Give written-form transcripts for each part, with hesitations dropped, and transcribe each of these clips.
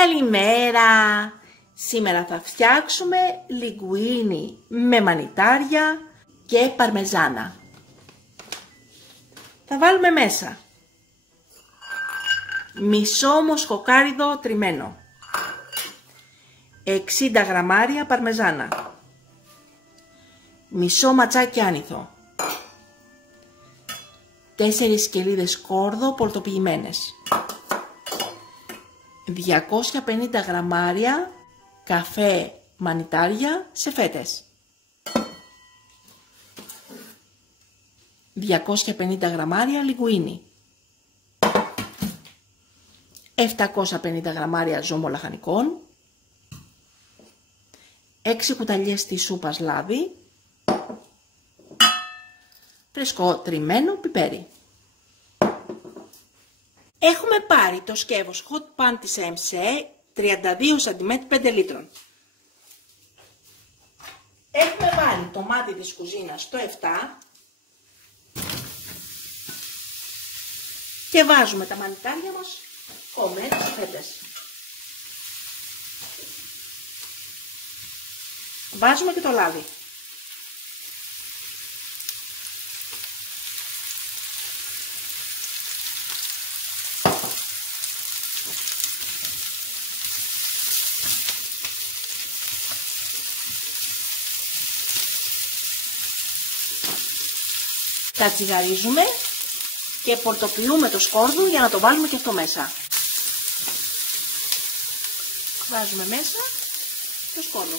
Καλημέρα! Σήμερα θα φτιάξουμε λιγκουίνι με μανιτάρια και παρμεζάνα. Θα βάλουμε μέσα μισό μοσχοκάριδο τριμμένο, 60 γραμμάρια παρμεζάνα, μισό ματσάκι άνηθο, 4 σκελίδες κόρδο πολτοποιημένες, 250 γραμμάρια καφέ μανιτάρια σε φέτες, 250 γραμμάρια λιγκουίνι, 750 γραμμάρια ζώμο λαχανικών, 6 κουταλιές της σούπας λάδι, φρεσκό τριμμένο πιπέρι. Έχουμε πάρει το σκεύος hot pan της EMC 32 cm 5 λίτρων. Έχουμε βάλει το μάτι της κουζίνας στο 7 και βάζουμε τα μανιτάρια μας κομμένες σε φέτες. Βάζουμε και το λάδι. Τα τσιγαρίζουμε και πολτοποιούμε το σκόρδο για να το βάλουμε και αυτό μέσα. Βάζουμε μέσα το σκόρδο.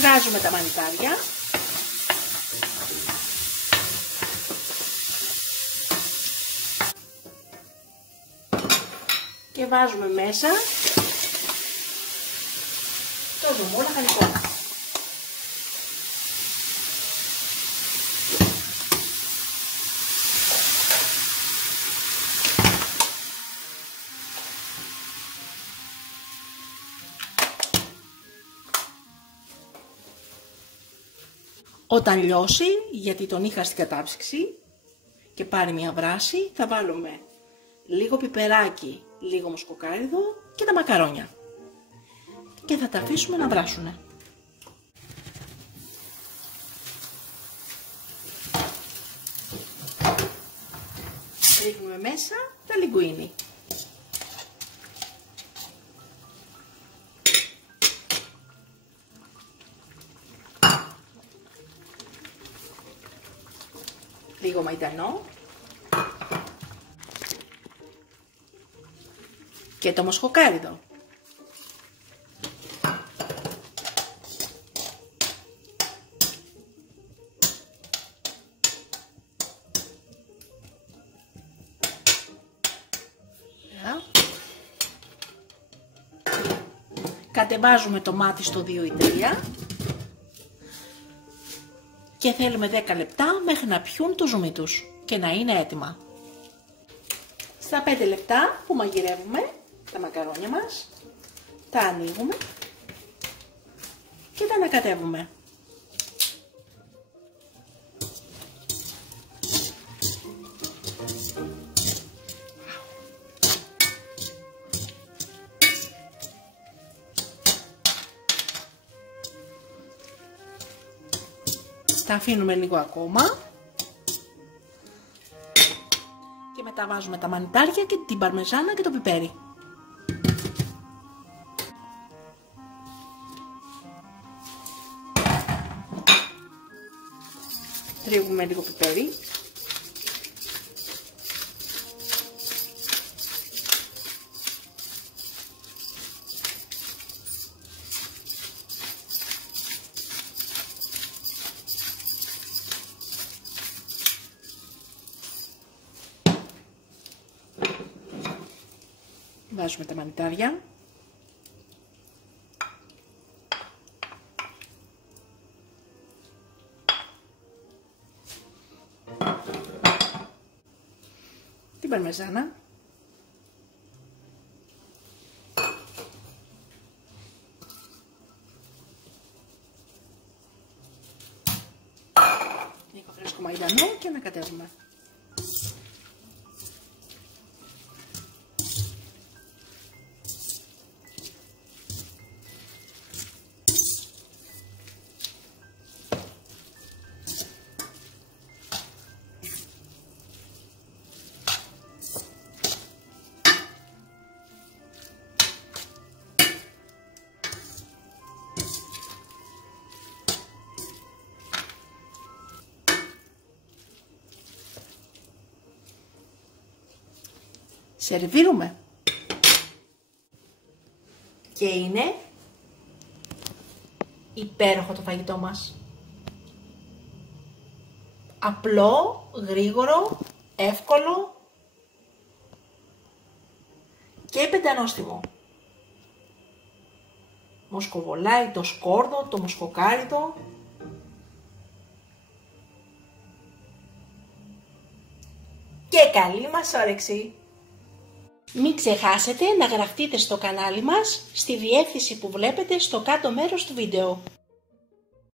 Βγάζουμε τα μανιτάρια και βάζουμε μέσα το ζωμό λαχανικό. Όταν λιώσει, γιατί τον είχα στην κατάψυξη και πάρει μια βράση, θα βάλουμε λίγο πιπεράκι, λίγο μοσχοκάριδο και τα μακαρόνια. Και θα τα αφήσουμε να βράσουνε. Ρίχνουμε μέσα τα λιγκουίνι. Λίγο μαϊντανό και το μοσχοκάριδο. Κατεβάζουμε το μάτι στο 2 ή 3 και θέλουμε 10 λεπτά μέχρι να πιούν το ζουμί τους και να είναι έτοιμα. Στα 5 λεπτά που μαγειρεύουμε τα μακαρόνια μας, τα ανοίγουμε και τα ανακατεύουμε. Τα αφήνουμε λίγο ακόμα και μετά βάζουμε τα μανιτάρια και την παρμεζάνα και το πιπέρι. Τρίβουμε λίγο πιπέρι. Βάζουμε τα μανιτάρια. την παρμεζάνα. Λίγο φρέσκο μαϊντανό και ανακατεύουμε. Σερβίρουμε. Και είναι υπέροχο το φαγητό μας. Απλό, γρήγορο, εύκολο και πεντανόστιμο. Μοσκοβολάει το σκόρδο, το μοσκοκάριδο. Και καλή μας όρεξη! Μην ξεχάσετε να γραφτείτε στο κανάλι μας στη διεύθυνση που βλέπετε στο κάτω μέρος του βίντεο.